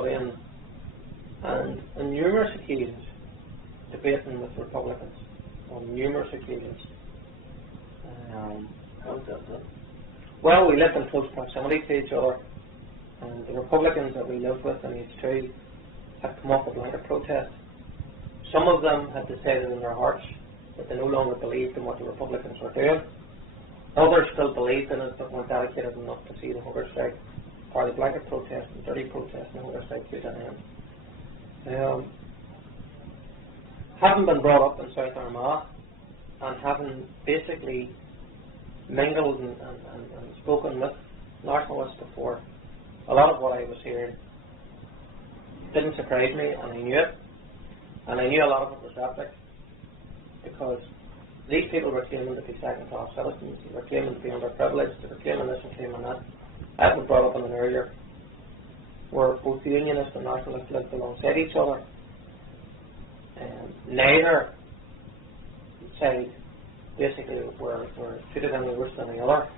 studying and on numerous occasions debating with Republicans on numerous occasions. How was that done? Well, we lived in close proximity to each other, and the Republicans that we lived with in H2 had come up with blanket protest. Some of them had decided in their hearts that they no longer believed in what the Republicans were doing. Others still believed in it, but weren't dedicated enough to see the hunger strike, or the blanket protest and dirty protest and the hunger strike to an end. Having been brought up in South Armagh, and having basically mingled and spoken with nationalists before, a lot of what I was hearing didn't surprise me, and I knew it. And I knew a lot of it was rhetoric, because these people were claiming to be second-class citizens, they were claiming to be underprivileged, they were claiming this and claiming that. I've been brought up in an area where both the Unionists and Nationalists lived alongside each other. Neither side basically were treated any worse than the other.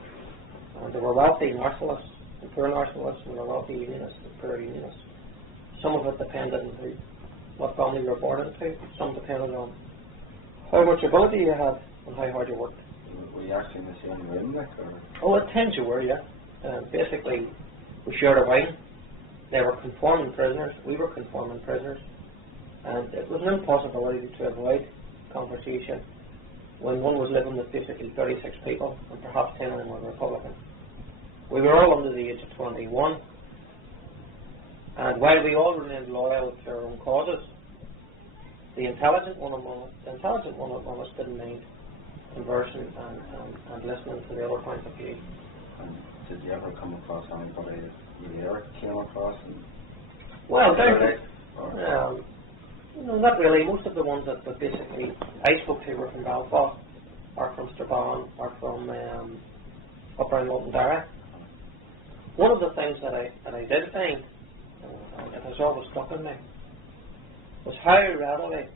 And there were wealthy Nationalists and poor Nationalists, and there were wealthy Unionists and poor Unionists. Some of it depended on what family you were born into. Some depended on how much ability you had and how hard you worked. Were you actually in the same room, like, or? Oh, at times you were, yeah. Basically, we shared a wine. They were conforming prisoners. We were conforming prisoners. And it was an impossibility to avoid conversation when one was living with basically 36 people, and perhaps 10 of them were Republican. We were all under the age of 21. And while we all remained loyal to our own causes, the intelligent one among us didn't mind conversing and listening to the other point of view. And did you ever come across anybody you ever came across? Well, no, not really. Most of the ones that basically I spoke to were from Belfast, or from Strabane, or from up around Multondara. One of the things that I did find, and it has always stuck in me, was how readily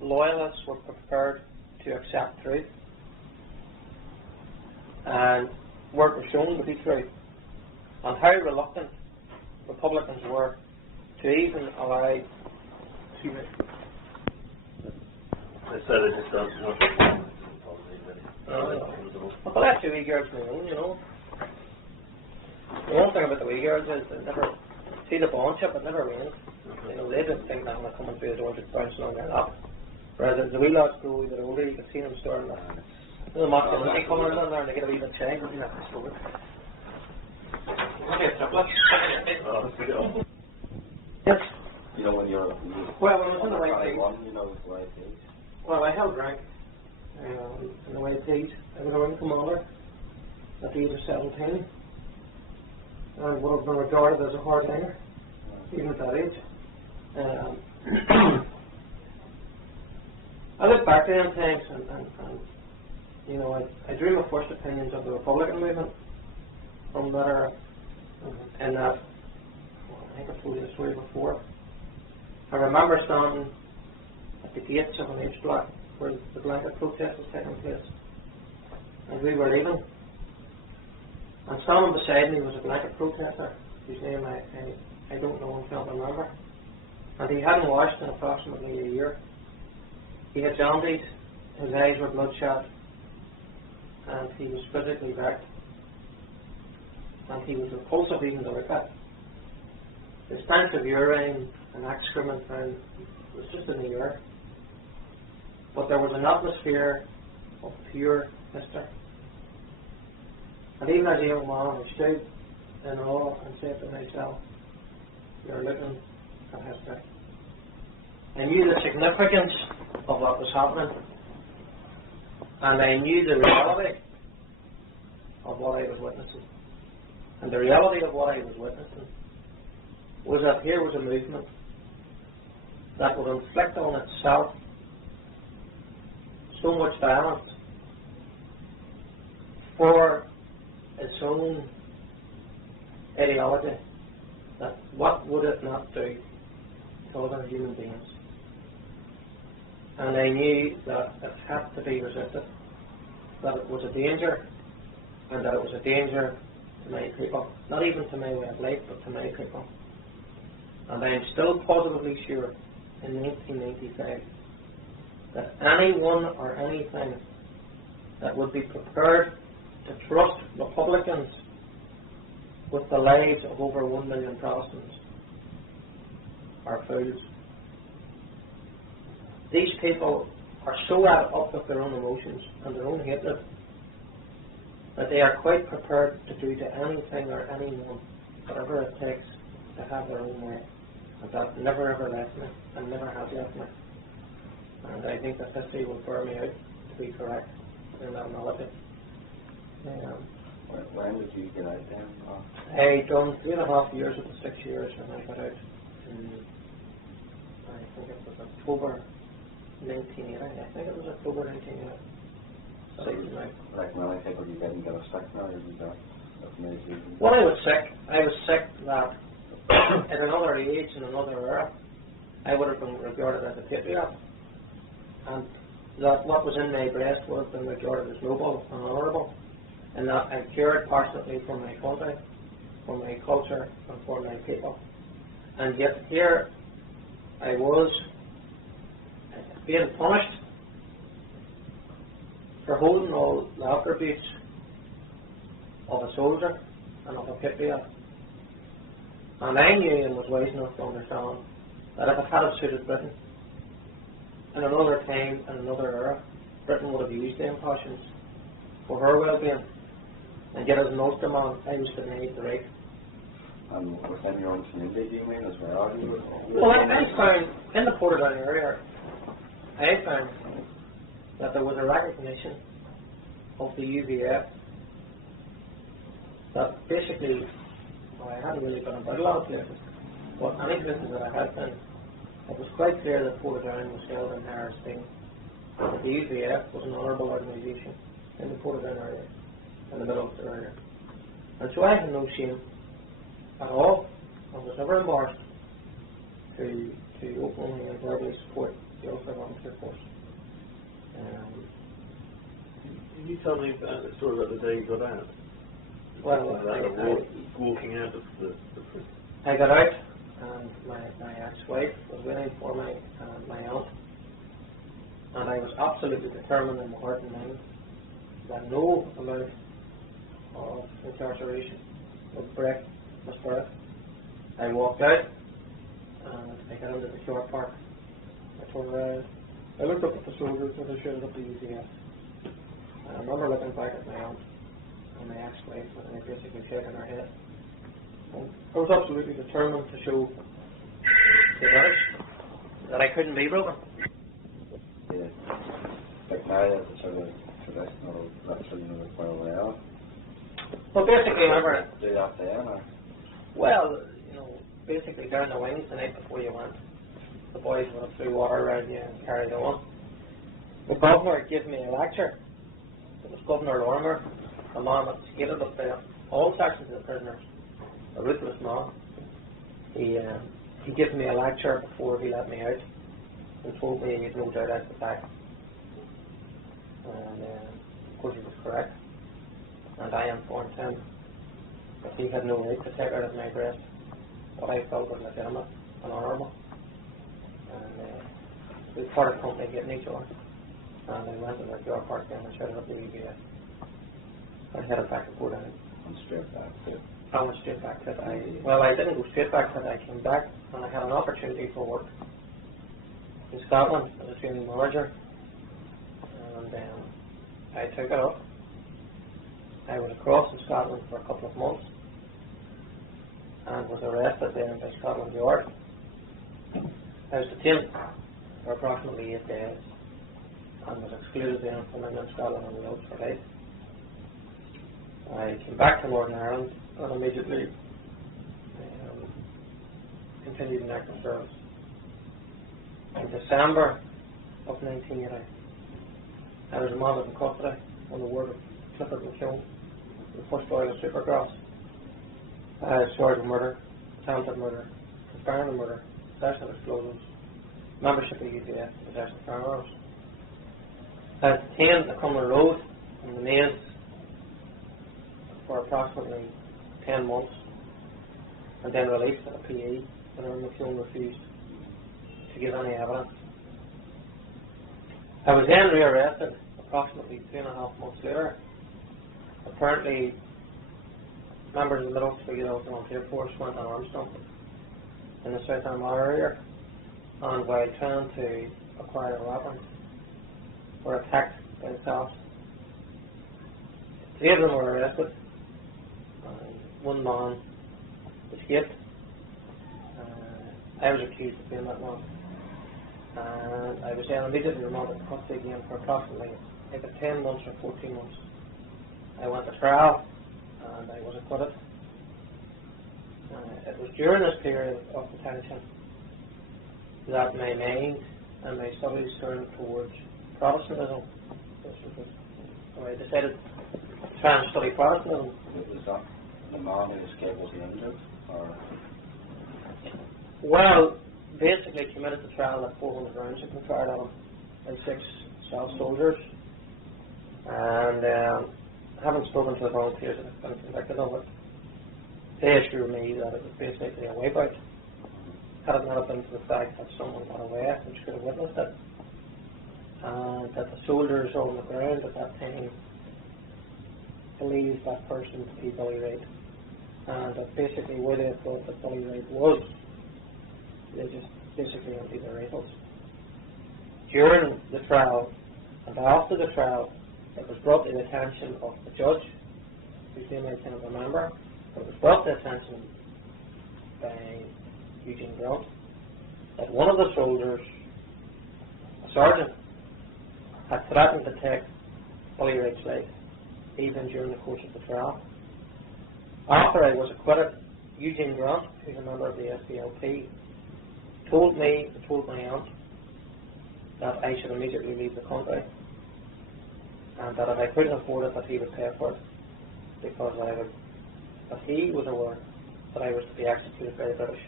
loyalists were prepared to accept truth, and where it was shown to be true, and how reluctant Republicans were to even allow. I said it just doesn't. Well, that's the wee girls my own, you know. The one thing about the wee girls is they never see the bond ship, it never rains. You know, they didn't think that when they're coming through the door to bounce along their lap. Whereas as the wee lads grow a wee bit older, you can see them starting to the masculinity coming in there, and they get a wee bit shy. Yes. You know, when you're well, when I was in the white tees. You know, the white tees. Well, I held rank in the white tees. I was a wing commander at the age of 17, and would have been regarded as a hardliner, even at that age. I look back to them times, and you know, I drew my first opinions of the Republican movement from that era, and that, well, I think I've told you the story before. I remember standing at the gates of an H block where the blanket protest was taking place, and we were leaving. And standing beside me was a blanket protester whose name I don't know and can't remember. And he hadn't washed in approximately a year. He had jaundice, his eyes were bloodshot, and he was physically wrecked. And he was repulsive even to look at. The stench of urine and excrement was just in the air. But there was an atmosphere of pure history. And even as a young man, I stood in awe and said to myself, "You're looking at history." I knew the significance of what was happening, and I knew the reality of what I was witnessing. And the reality of what I was witnessing was that here was a movement that would inflict on itself so much violence for its own ideology, that what would it not do to other human beings? And I knew that it had to be resisted, that it was a danger, and that it was a danger to my people, not even to my way of life, but to my people. And I am still positively sure in 1995 that anyone or anything that would be prepared to trust Republicans with the lives of over 1 million Protestants are fools. These people are so added up with their own emotions and their own hatred that they are quite prepared to do to anything or anyone whatever it takes to have their own way. And that never ever left me and never has left me. And I think that history will bear me out to be correct in that analogy. When did you get out then? I done 3.5 years of the 6 years, and I got out in, I think it was October 1980. I think it was October 1980. So like many people, you didn't get a sick now, or you got maybe? When I was sick that at another age, in another era, I would have been regarded as a patriot, and that what was in my breast would have been regarded as noble and honourable, and that I cared passionately for my country, for my culture, and for my people. And yet here I was being punished for holding all the attributes of a soldier and of a patriot. And I knew and was wise enough to understand that if it had suited Britain, in another time, in another era, Britain would have used them passions for her well-being. And yet as an Ulster man, I was denied the right. And within your own community, do you mean, as well? Well, I found, in the Portadown area, I found that there was a recognition of the UVF that basically, well, I hadn't really been about a lot of places, but any places that I had been, it was quite clear that Portadown was held in higher esteem. That the UVF was an honourable organisation in the Portadown area, in the middle of the area. And so I had no shame at all. I was never embarrassed to openly and verbally support the Ulster Volunteer Force. Can you tell me about the story about the day you got out? Well, walking out of the prison. I got out, and my ex-wife was waiting for me, and my aunt, and I was absolutely determined in my heart and mind that no amount of incarceration would break my spirit. I walked out, and I got into the car park. I looked up at the soldiers and I shouted up the UVF. I remember looking back at my aunt and my ex-wife, and they basically shaking her head. And I was absolutely determined to show the British that I couldn't be broken. Yeah. Like now, it's sort of traditional, literally, you know, like well. Well, basically, remember. Do that then, or? Well, you know, basically down the wings the night before you went, the boys would have threw water around you and carried on. The governor gave me a lecture. It was Governor Lorimer, a man that skated up there, all sections of the prisoners, a ruthless man. He gave me a lecture before he let me out and told me he'd no doubt I'd be back. And of course he was correct. And I informed him that he had no right to take out of my breast what I felt was legitimate and honourable. And we parted company getting each other. And I went to the car park then and shouted up the UVF. I headed back to Portadown. And straight back to? I went straight back to it. I didn't go straight back to it. I came back and I had an opportunity for work in Scotland as a training manager. And I took it up. I was across in Scotland for a couple of months and was arrested there by Scotland Yard. I was detained for approximately 8 days and was excluded then from England, Scotland and Wales for life. I came back to Northern Ireland and immediately continued in active service. In December of 1980, I was remanded in custody on the word of Clifford McKeown, the first oil of Supergrass. Charged with murder, attempted murder, conspiring to murder, possession of explosives, membership of UVF, possession of firearms. I was detained on Cumberland Road in the maze for approximately 10 months. and then released at a PE when McCune refused to give any evidence. I was then rearrested approximately 2.5 months later. Apparently, members of the Middle Street of the Volunteer Force went on arms dumping in the South Armagh area, and while trying to acquire a weapon, were attacked by the cops. 3 of them were arrested, and 1 man escaped. I was accused of being that man, and I was then immediately remanded to custody again for approximately either 10 months or 14 months. I went to trial, and I was acquitted. It was during this period of detention that my mind and my studies turned towards Protestantism. I decided to try and study Protestantism. Was that the man who escaped, was he injured? Or? Well, basically committed to trial that 400 rounds had been fired at him by 6 self-soldiers, and having spoken to the volunteers that have been convicted of it, they assured me that it was basically a wipeout. Had it not been for the fact that someone got away which could have witnessed it, and that the soldiers on the ground at that time believed that person to be Billy Wright, and that basically where they thought that Billy Wright was, they just basically emptied their rifles. During the trial and after the trial, it was brought to the attention of the judge, whose name I cannot remember, but it was brought to the attention by Eugene Grant that one of the soldiers, a sergeant, had threatened to take Billy Wright's life, even during the course of the trial. After I was acquitted, Eugene Grant, who's a member of the SDLP, told me, told my aunt, that I should immediately leave the country, and that if I couldn't afford it, that he would pay for it, because that he was aware that I was to be executed by the British.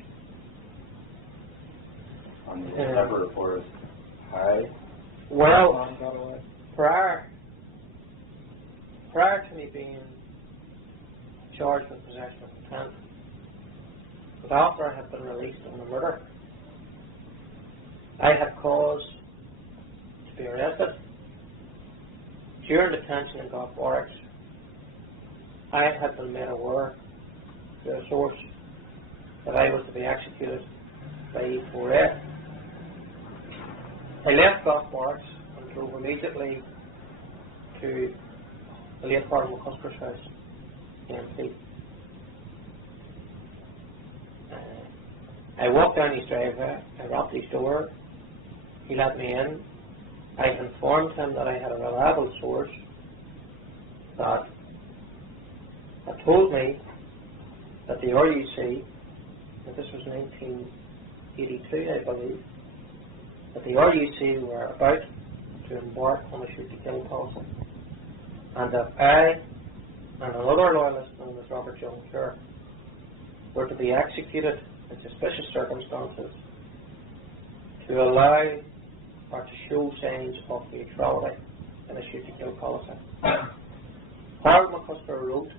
And you never reported how? Well, prior to me being charged with possession of intent, but after I had been released on the murder, I had cause to be arrested. During detention in Gough Barracks, I had been made aware through a source that I was to be executed by E4A. I left Gough Barracks and drove immediately to the late part of McCusker's house, MC. I walked down his driveway, I rapped his door, he let me in. I informed him that I had a reliable source that had told me that the RUC, and this was 1982 I believe, that the RUC were about to embark on a shoot-to-kill policy, and that I and another loyalist known as Robert Jones here were to be executed in suspicious circumstances to allow or to show signs of neutrality in a shoot-to-kill policy. Harold McCusker wrote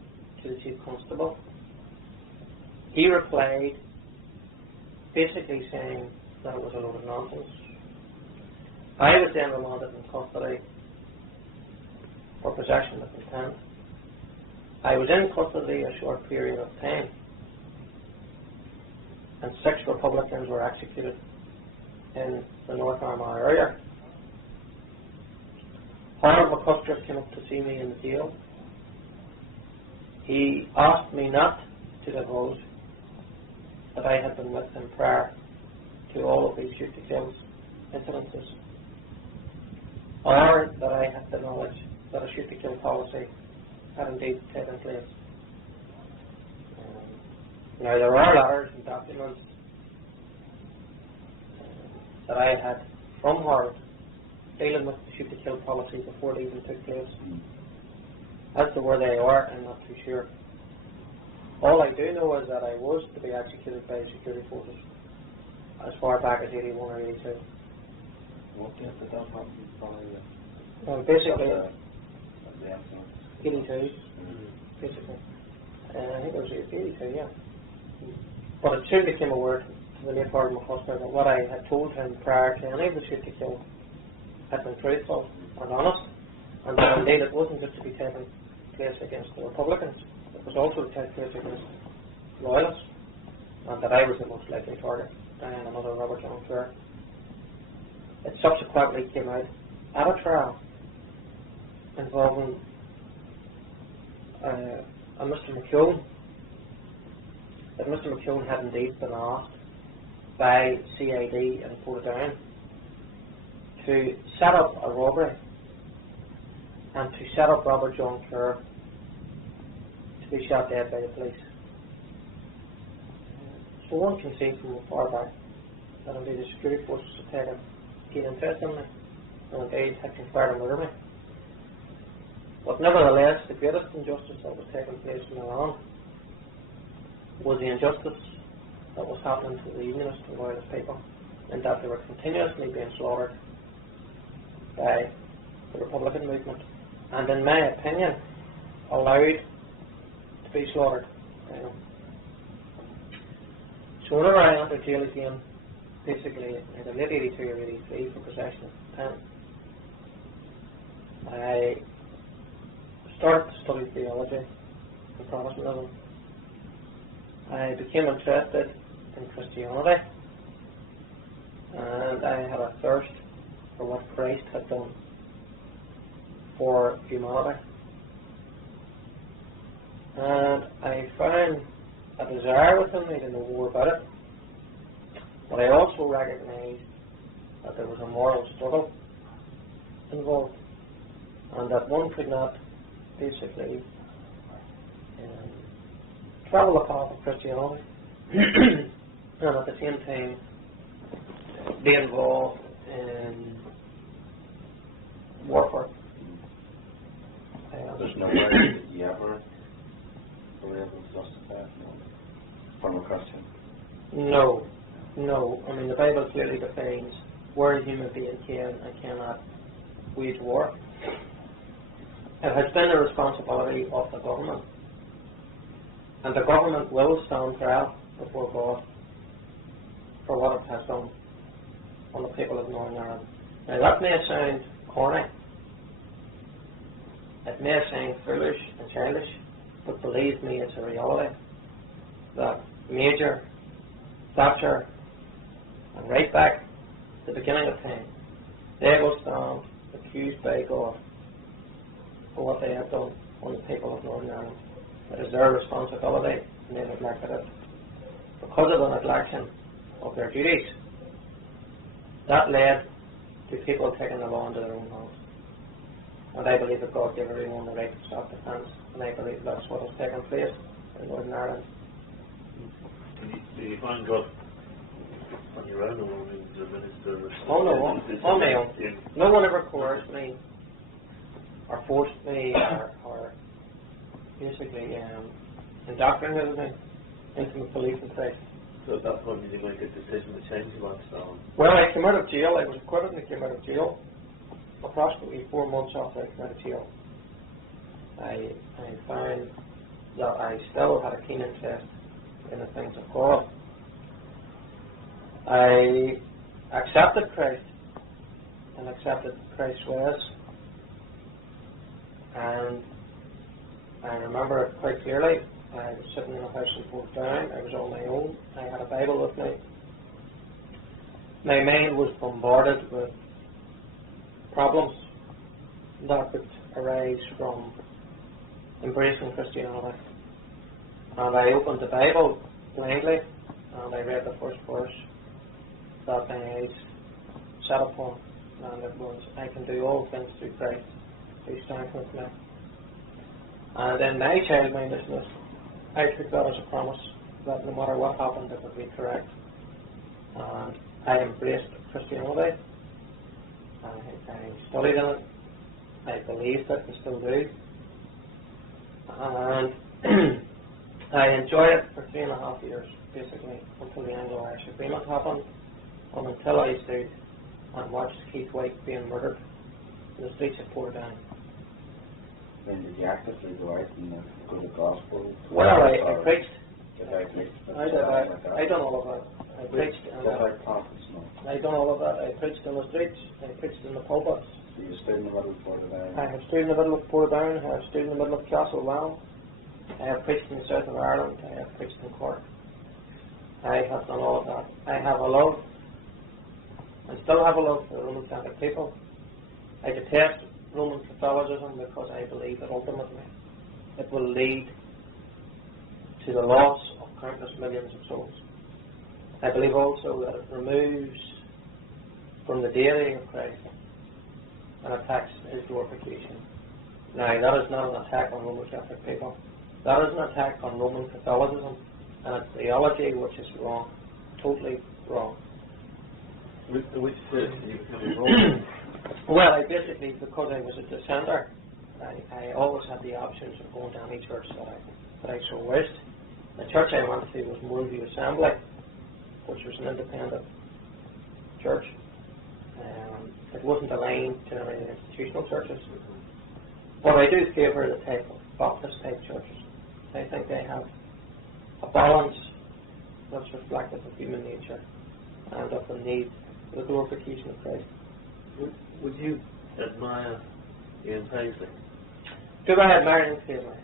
to the Chief Constable. He replied basically saying that it was a load of nonsense. I was then remanded in custody for possession of intent. I was in custody a short period of time, and 6 Republicans were executed in the North Armagh area. Harold McCusker came up to see me in the jail. He asked me not to divulge that I had been with him prior to all of these shoot-to-kills incidences, or that I had the knowledge that a shoot-to-kill policy had indeed taken place. Now there are letters and documents that I had from Harold dealing with the shoot-to-kill policy before it even took place. As to where they are, I'm not too sure. All I do know is that I was to be executed by security forces as far back as 81 or 82. What date did that happen? Well, basically, The accident. 82, basically. I think it was 82, yeah. But it soon became aware to the late part of my husband that what I had told him prior to any of the shoot to kill had been truthful and honest, and that indeed it wasn't just to be taken place against the Republicans, it was also to take place against loyalists, and that I was the most likely target, and another Robert John Kerr. It subsequently came out at a trial involving a Mr. McKeown, that Mr. McKeown had indeed been asked by CID in Portadown to set up a robbery and to set up Robert John Kerr to be shot dead by the police. So one can see from far back that indeed the security forces had taken keen interest in me and indeed had conspired to murder me. But nevertheless, the greatest injustice that was taking place in Iran was the injustice that was happening to the Unionist and Loyalist people, in that they were continuously being slaughtered by the Republican movement, and in my opinion, allowed to be slaughtered. So whenever I entered jail again, basically in the late 82 or 83 for possession of pen, I started to study theology and Protestantism. I became interested in Christianity, and I had a thirst for what Christ had done for humanity. And I found a desire within me to know more about it, but I also recognized that there was a moral struggle involved, and that one could not basically travel the path of Christianity and at the same time be involved in warfare. There's no way that you ever were able to justify it from a Christian? No. I mean, the Bible clearly defines where a human being can and cannot wage war. It has been the responsibility of the government, and the government will stand trial before God for what it has done on the people of Northern Ireland. Now that may sound corny, it may sound foolish and childish, but believe me, it's a reality that Major, Thatcher, and right back to the beginning of time, they will stand accused by God for what they have done on the people of Northern Ireland. It is their responsibility, and they neglected it. Because of the neglection of their duties, that led to people taking the law into their own hands. And I believe that God gave everyone the right to self-defence, and I believe that's what has taken place in Northern Ireland. Do you find God on your own, or is the minister? Oh no, on my own. No one ever coerced me or forced me or basically indoctrinated me into the police and faith. So at that point, did you make a decision to change your lifestyle? Well, I came out of jail. I was acquitted and I came out of jail. Approximately 4 months after I came out of jail, I found that I still had a keen interest in the things of God. I accepted Christ and accepted Christ's ways, and I remember it quite clearly. I was sitting in a house in Portadown. I was on my own. I had a Bible with me. My mind was bombarded with problems that would arise from embracing Christianity. And I opened the Bible blindly, and I read the first verse that my eyes sat upon, and it was, I can do all things through Christ who strengthens me. And in my child-mindedness, I took that as a promise that no matter what happened, it would be correct. And I embraced Christianity. I studied in it. I believed it and still do. And I enjoyed it for 3.5 years, basically, until the Anglo-Irish Agreement happened, and until I stood and watched Keith White being murdered in the streets of Portadown. Then did you actively go out and go to gospel? Well, I preached I done all of that. I preached and Just like prophets, no. I done all of that. I preached in the streets. I preached in the pulpits. So you stood in the middle for the I have stood in the middle of Portadown. I have stood in the middle of Castlewell. I have preached in the south of Ireland. I have preached in Cork. I have done all of that. I have a love, and still have a love for the Roman Catholic people. I detest Roman Catholicism because I believe that ultimately it will lead to the loss of countless millions of souls. I believe also that it removes from the deity of Christ and attacks his glorification. Now, that is not an attack on Roman Catholic people. That is an attack on Roman Catholicism and its theology, which is wrong, totally wrong. Which church do you come from? Well, I basically, because I was a dissenter, I always had the options of going to any church that I so wished. The church I went to was Moorview Assembly, which was an independent church. It wasn't aligned to any institutional churches. But I do favour the type of Baptist-type churches. I think they have a balance that's reflective of human nature and of the need for the glorification of Christ. Would you admire Ian Paisley? Do I admire him fairly?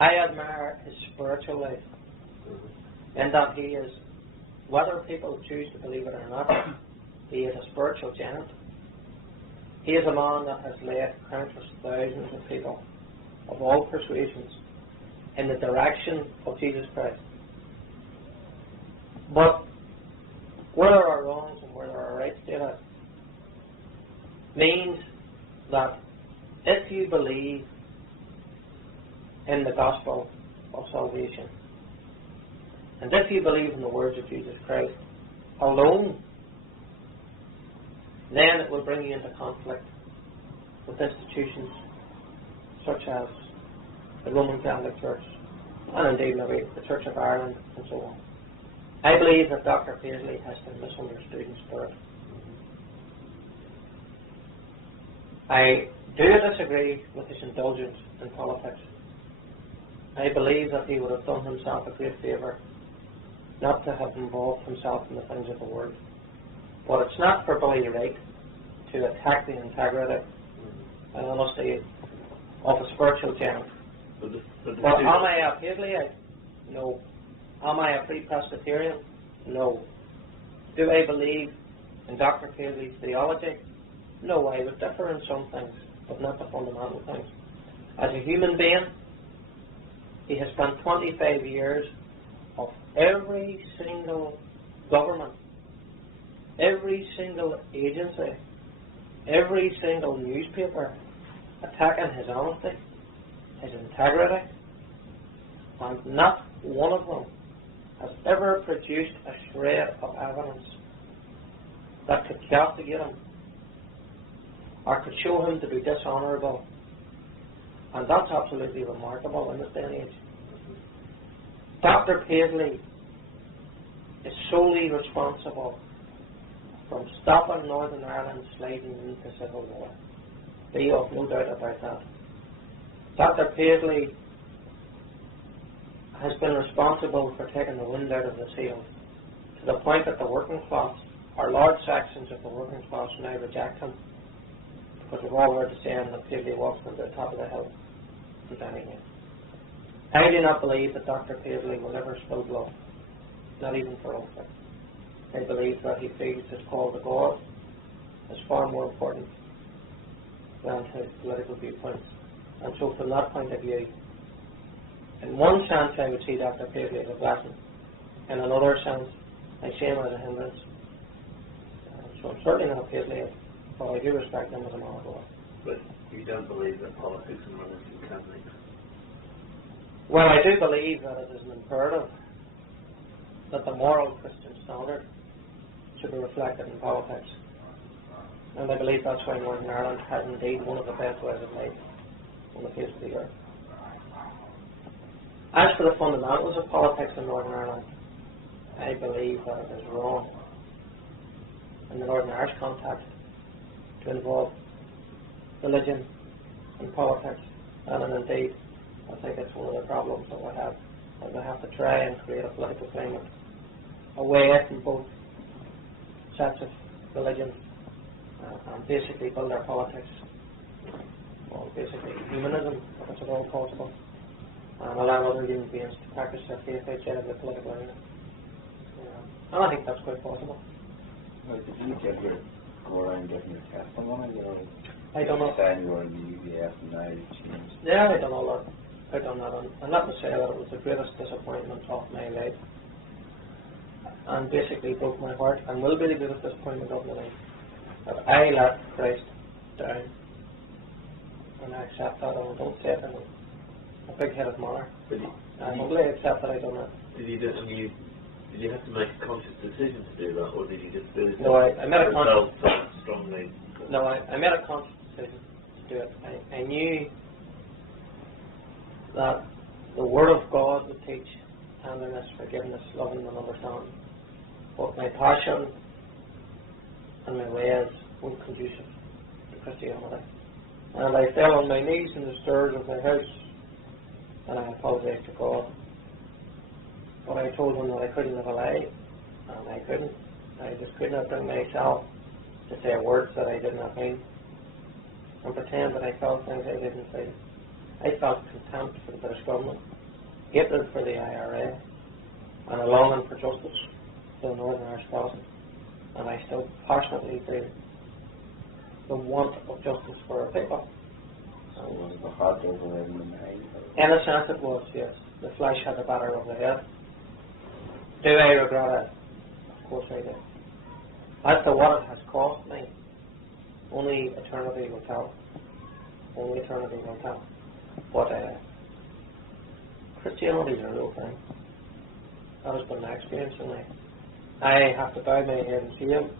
I admire his spiritual life, in that he is, whether people choose to believe it or not, he is a spiritual giant. He is a man that has led countless thousands of people of all persuasions in the direction of Jesus Christ. But where there are wrongs and where there are rights to it means that if you believe in the gospel of salvation, and if you believe in the words of Jesus Christ alone, then it will bring you into conflict with institutions such as the Roman Catholic Church, and indeed maybe the Church of Ireland, and so on. I believe that Dr. Paisley has been misunderstood in spirit. I do disagree with his indulgence in politics. I believe that he would have done himself a great favour not to have involved himself in the things of the world. But it's not for Billy Wright to attack the integrity and honesty of a spiritual giant. But am I a Paisleyite? No. Am I a Free Presbyterian? No. Do I believe in Dr. Paisley's theology? No, I would differ in some things, but not the fundamental things. As a human being, he has spent 25 years of every single government, every single agency, every single newspaper attacking his honesty, his integrity, and not one of them has ever produced a shred of evidence that could castigate him or could show him to be dishonourable. And that's absolutely remarkable in this day and age. Dr. Paisley is solely responsible from stopping Northern Ireland sliding into civil war. Be of no doubt about that. Dr. Paisley has been responsible for taking the wind out of the sails to the point that the working class, or large sections of the working class, now reject him because we've all heard the saying that Paisley walks from the top of the hill and anything. I do not believe that Dr. Paisley will ever spill blood, not even for office. I believe that he feels his call to God is far more important than his political viewpoints. And so from that point of view, in one sense I would see Dr. Paisley as a blessing. In another sense, I see him as a hindrance. So I'm certainly not a Paisleyite, but I do respect him as a man of God. But you don't believe that politics and religion can mix? Well, I do believe that it is an imperative that the moral Christian standard should be reflected in politics. And I believe that's why Northern Ireland has indeed one of the best ways of life on the face of the earth. As for the fundamentals of politics in Northern Ireland, I believe that it is wrong in the Northern Irish context to involve religion in politics, and indeed I think it's one of the problems that we have that they have to try and create a political climate away from both sets of religions and basically build their politics on basically humanism, if it's at all possible, and allow other human beings to practice their faith outside of the political arena. And I think that's quite possible. Well, did you get your go around getting your testimony? You know, I don't know. saying you were in the UVF and now you've changed. Yeah, I done all that. I done that, and let me say that it was the greatest disappointment of my life, and basically broke my heart, and will be the greatest disappointment of my life, that I let Christ down, and I accept that, and I don't say it in a big-headed manner. I humbly accept that I done that. Did you have to make a conscious decision to do that, or did you just do it? No, I made a conscious. Strongly. No, I made a conscious decision to do it. I knew that the Word of God would teach tenderness, forgiveness, loving and understanding. But my passion and my ways weren't conducive to Christianity. And I fell on my knees in the stairs of my house and I apologized to God. But I told him that I couldn't have a lie, and I couldn't. I just could not bring myself to say words that I did not mean and pretend that I felt things I didn't feel. I felt contempt for the British government, hatred for the IRA, and a longing for justice for the Northern Irish causes. And I still passionately feel the want of justice for our people. So was the heart overridden in the mind? In a sense it was, yes. The flesh had the better of the head. Do I regret it? Of course I do. As to what it has cost me, only eternity will tell. Only eternity will tell. But Christianity is a real thing. That has been my experience in life. I have to bow my head in shame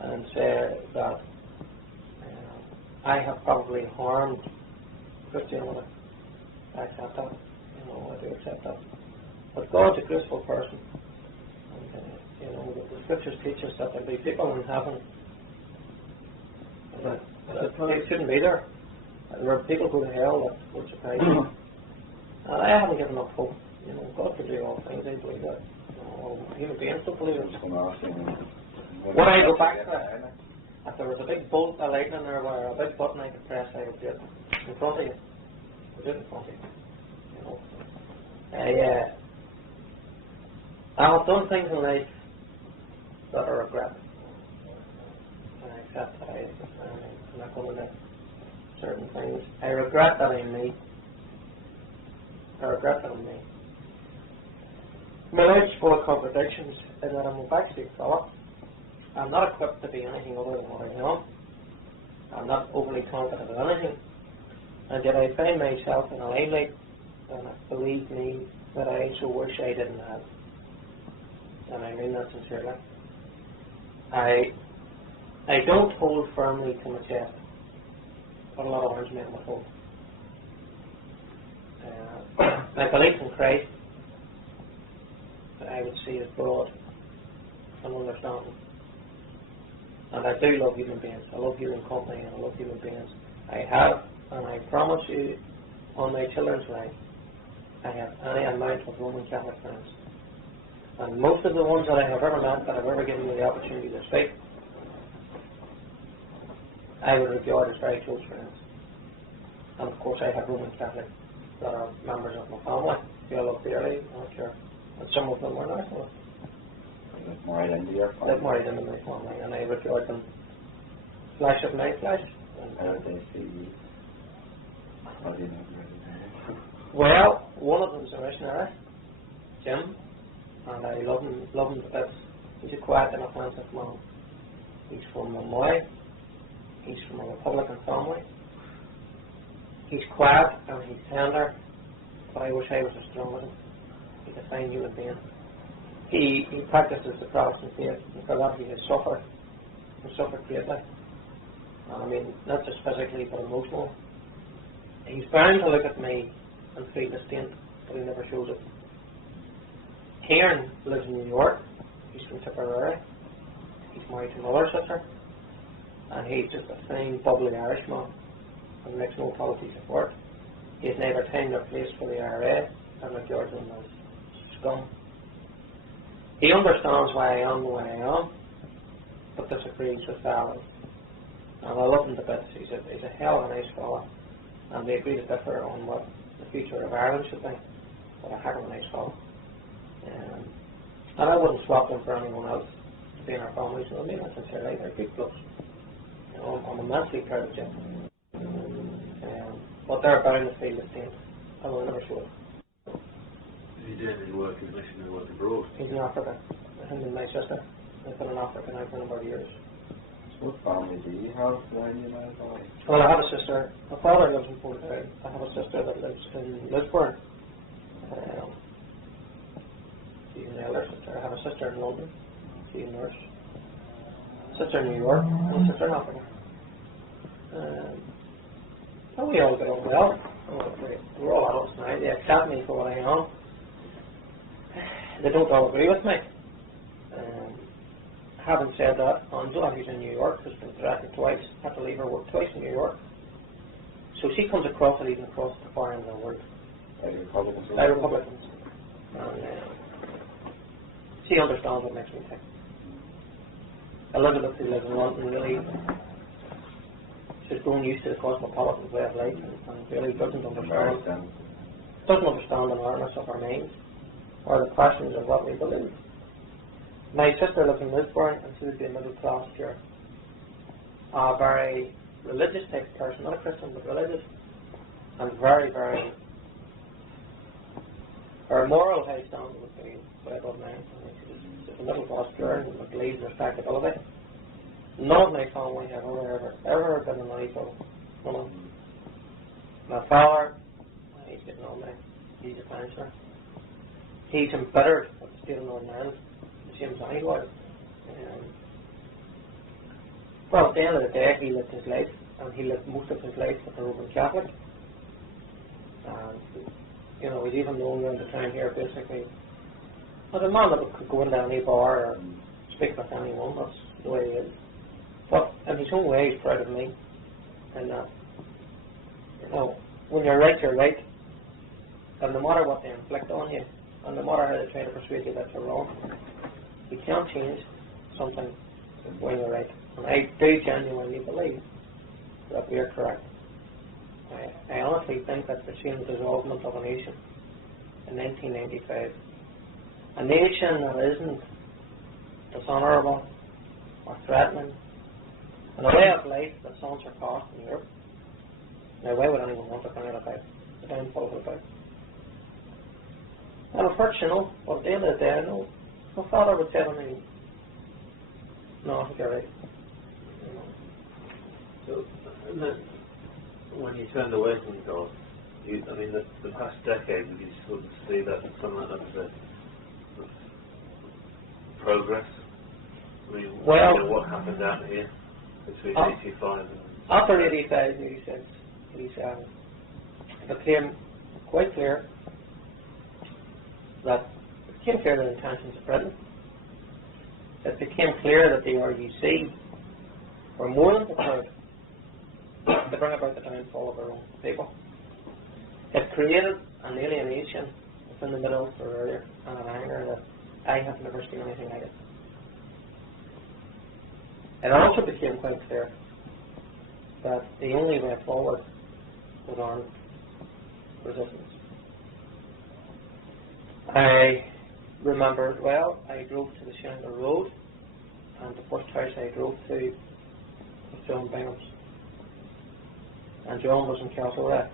and say that I have probably harmed Christianity. I accept that. I do accept that. But God's a graceful person. And, the scriptures teach us that there'll be people in heaven that shouldn't be there. There are people who go to hell that would surprise me. And I haven't given up hope. God can do all things. I believe that. Human beings don't believe it. When I go back to it, if there was a big bolt of lightning there or a big button I could press, I would do it in front of you. I would do it in front of you. I have done things in life that I regret. And I accept that I'm not going to do certain things. I regret that I'm me. I regret that I'm me. My life's full of contradictions in that I'm a backseat fella. I'm not equipped to be anything other than what I am. I'm not overly confident of anything. And yet I find myself in a limelight, and believe me, that I so wish I didn't have. And I mean that sincerely. I don't hold firmly to my chest, but a lot of orange men would hold. My belief in Christ, I would see as broad and understanding. And I do love human beings. I love human company and I love human beings. I have, and I promise you, on my children's life, I have any amount of Roman Catholic friends. And most of the ones that I have ever met, that have ever given me the opportunity to speak, I would regard as very close friends. And of course I have Roman Catholics that are members of my family, who I love dearly, I'm not sure. And some of them are nationalists. They've married into your family? They've married into my family, and I regard them flesh of my flesh. How do they see you? How do you know Well, one of them is a missionary, Jim, and I love him to bits. He's a quiet and offensive man. He's from Malmoy. He's from a Republican family. He's quiet and he's tender, but I wish I was as strong as him. He's a fine human being. He practices the Protestant faith, and for that he has suffered. He suffered greatly. And I mean, not just physically, but emotionally. He's bound to look at me and feel disdain, but he never shows it. Kieran lives in New York. He's from Tipperary. He's married to another sister. And he's just a fine, bubbly Irishman and makes no apologies for it. He has neither time nor place for the IRA. and the Jordan was scum. He understands why I am the way I am, but disagrees with values. And I love him to bits. He's a hell of a nice fella, and we agree to differ on what the future of Ireland should be. But a heck of a nice fella. And I wouldn't swap them for anyone else to be in our family. So I mean that sincerely. They're big blokes. You know, I'm immensely proud of Jim. But they're bound to feel the same. I will never show it. He did his work, his missionary work abroad. He's in Africa. Him and my sister. They've been in Africa now for a number of years. So what family do you have down in United Valley? Well, I have a sister. My father lives in Portadown. I have a sister that lives in Lisburn. She's an elder sister. I have a sister in London. She's a nurse. A sister in New York and a sister in Africa. And we all get on well. We're all adults now. They accept me for what I am. They don't all agree with me. Having said that, Angela, who's in New York, has been threatened twice, had to leave her work twice in New York. So she comes across it even across the far end of the world. By the Republicans? By Republicans. And she understands what makes me tick. Elizabeth, who lives in London, really, she's grown used to the cosmopolitan way of life and really doesn't understand the narrowness of our minds or the questions of what we believe. My sister lives in Lisburn and she would be a middle class here. A very religious type person, not a Christian but religious, and very, very, her moral high standard would be way above mine. She's a middle class girl with believes in respectability. None of my family have ever been in money trouble. My father, he's getting on now. He's a pensioner. He's embittered at the state of Northern Ireland, the same as I was. Well, at the end of the day, he lived his life, and he lived most of his life as a Roman Catholic. And, you know, he's even known around the town here, basically, as a man that could go into any bar or speak with anyone. That's the way he is. But in his own way, he's proud of me. And you know, when you're right, and no matter what they inflict on you, and no matter how they try to persuade you that you're wrong, you can't change something when you're right. And I do genuinely believe that we are correct. I honestly think that the same dissolvement of a nation in 1995, a nation that isn't dishonourable or threatening, and a way of life that sounds surpassed in Europe. Now, why would anyone want to bring it about? The downfall of it about. And of course, you know, but at the end of the day, no, my father would say to me, no, I think you're right. So, when you turned away from God, I mean, the past decade, did you sort of see that some of that as progress? I mean, well, you know, what happened out here between 85 and... After 85 and 86, it became quite clear that the intentions of Britain. It became clear that the RUC were more than prepared to bring about the downfall of their own people. It created an alienation within the Middle East area and an anger that I have never seen anything like it. It also became quite clear that the only way forward was armed resistance. I remember it well. I drove to the Shannon Road, and the first house I drove to was John Bingham's. And John was in Castlereagh.